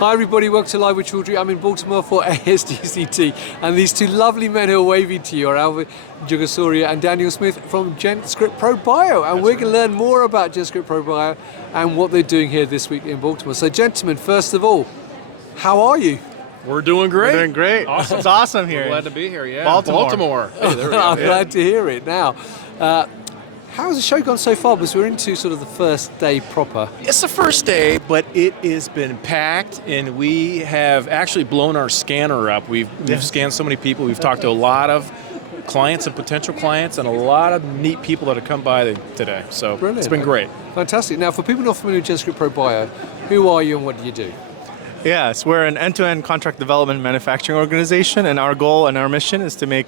Hi everybody, welcome to Live with Chaudhry. I'm in Baltimore for ASGCT, and these two lovely men who are waving to you are Alvin Jogasuria and Daniel Smith from GenScript ProBio, and we're going to learn more about GenScript ProBio and what they're doing here this week in Baltimore. So gentlemen, first of all, how are you? We're doing great. We're doing great. Awesome. It's awesome here. We're glad to be here, yeah. Baltimore. Hey, there we go. I'm glad to hear it. Now, how's the show gone so far? Because we're into sort of the first day proper. It's the first day, but it has been packed, and we have actually blown our scanner up. We've scanned so many people. We've talked to a lot of clients and potential clients, and a lot of neat people that have come by today. So Brilliant. It's been great. Fantastic. Now, for people not familiar with GenScript ProBio, who are you and what do you do? Yes, we're an end-to-end contract development and manufacturing organization, and our goal and our mission is to make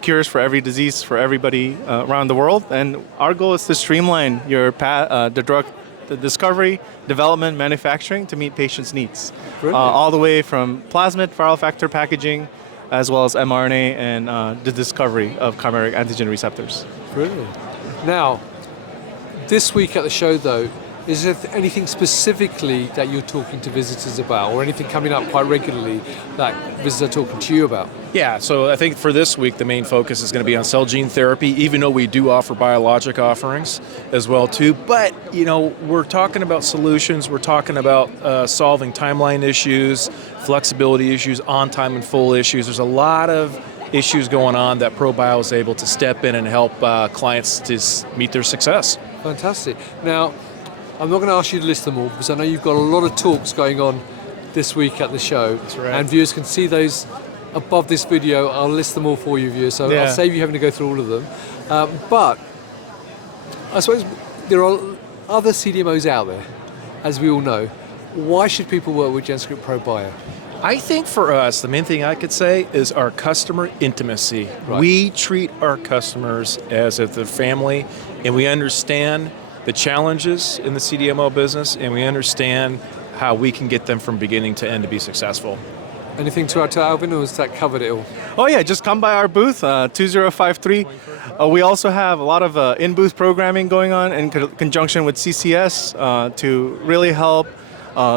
cures for every disease for everybody around the world. And our goal is to streamline your the discovery, development, manufacturing to meet patients' needs. All the way from plasmid, viral factor packaging, as well as mRNA and the discovery of chimeric antigen receptors. Brilliant. Now, this week at the show though, is there anything specifically that you're talking to visitors about, or anything coming up quite regularly that visitors are talking to you about? Yeah, so I think for this week, the main focus is going to be on cell gene therapy, even though we do offer biologic offerings as well too. But, you know, we're talking about solutions, we're talking about solving timeline issues, flexibility issues, on-time and full issues. There's a lot of issues going on that ProBio is able to step in and help clients to meet their success. Fantastic. Now, I'm not going to ask you to list them all because I know you've got a lot of talks going on this week at the show. That's right. And viewers can see those above this video. I'll list them all for you, viewers, so I'll save you having to go through all of them. But I suppose there are other CDMOs out there, as we all know. Why should people work with GenScript ProBio? I think for us, the main thing I could say is our customer intimacy. Right. We treat our customers as if they're family, and we understand the challenges in the CDMO business, and we understand how we can get them from beginning to end to be successful. Anything to add to Alvin, or has that covered it all? Oh yeah, just come by our booth, 2053. We also have a lot of in-booth programming going on in conjunction with CCS to really help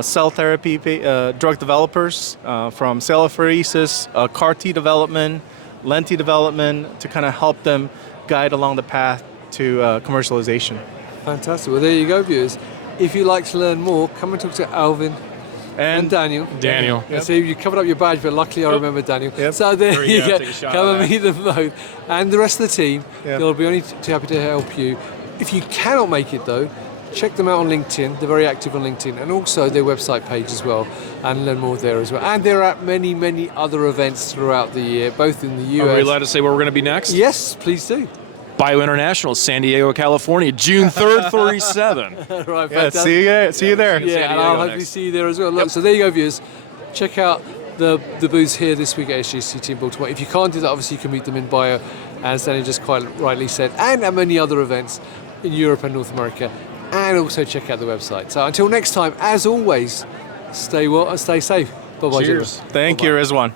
cell therapy drug developers from cell apheresis, CAR-T development, lenti development, to kind of help them guide along the path to commercialization. Fantastic. Well, there you go, viewers. If you'd like to learn more, come and talk to Alvin and Daniel. Daniel. Yep. So you covered up your badge, but luckily I remember Daniel. Yep. So there you go. Come and meet them both. And the rest of the team, they'll be only too happy to help you. If you cannot make it though, check them out on LinkedIn. They're very active on LinkedIn, and also their website page as well, and learn more there as well. And they're at many, many other events throughout the year, both in the US. Are we allowed to say where we're going to be next? Yes, please do. Bio International, San Diego, California, June 3rd through 7. Right, yeah, see you there. Yeah, and I'll hopefully see you there as well. Look, so there you go, viewers. Check out the booths here this week at ASGCT in Baltimore. If you can't do that, obviously you can meet them in Bio, as Danny just quite rightly said, and at many other events in Europe and North America. And also check out the website. So until next time, as always, stay well and stay safe. Bye-bye. Cheers. Thank you, Rizwan.